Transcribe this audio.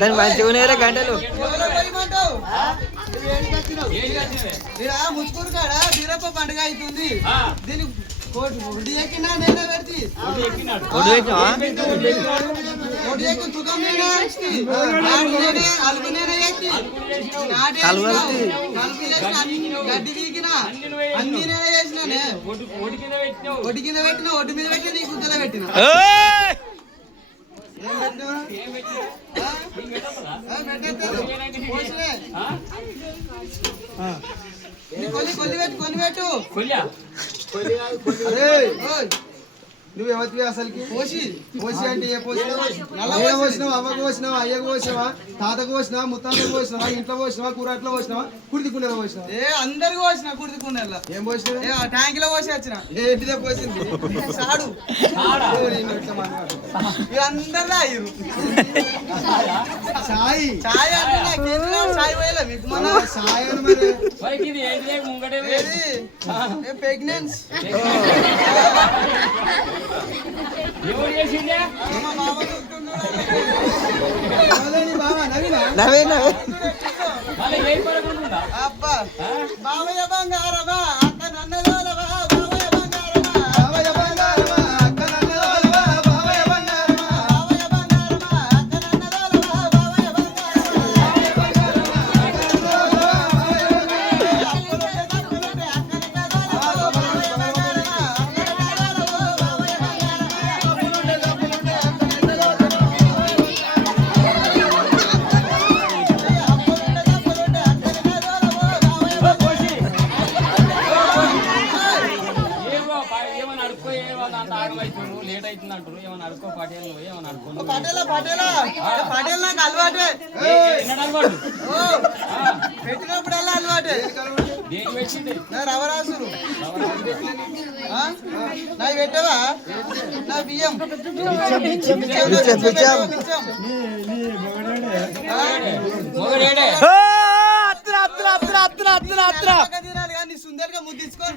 దాని మంచిగా గంటలు ముచ్చుకూరు కాడ బీరప్ప పండుగ అవుతుంది. దీనికి ఒడి ఎక్కినా నేనే పెడితే తుకం అలుగు నేనే ఎక్కి గడ్డి వీకినా అన్ని నేనే చేసినానే. ఒడి కింద పెట్టిన ఒడ్డు మీద పెట్టి నీ గుద్దలో పెట్టిన నువ్వు ఎవరికి అసలుకి పోసి పోసి అంటే ఏ పోసినావు? అవ్వకు పోసినావా, అయ్యకు పోసినావా, తాతకు పోసినావా, ముత్తాలకు పోసినావా, ఇంట్లో పోసినావా, కూరట్లో పోసినావా, కుడిదికుండలో పోసినావా? అందరికి పోసిన కుడిదికుండలో. ఏం పోసినా? ట్యాంక్ లో పోసి వచ్చిన. ఏంటిదే పోసింది? సాడు అందరు అయ్యారు. సాయి సాయి అంటే సాయి పోయలే మీకు మన సాయి మరి ప్రెగ్నెన్సీ అబ్బా బావయ్య బంగారమా అక్క నన్నదోలవా బావయ్య బంగారమా బావయ్య బంగారమా అక్క నన్నదోలవా బావయ్య బంగారమా బావయ్య బంగారమా అక్క నన్నదోలవా బావయ్య లేట్ అవుతుంది అంటారు. ఏమన్నా అడుకో పటేల్ ఏమన్నా అడుకో పటేల్ నాకు అలవాటే. పెట్టినప్పుడల్లా అలవాటే. రవరాసులు నాకు పెట్టావా? నా బియ్యం తినాలి కానీ సుందరగా ముద్దించుకొని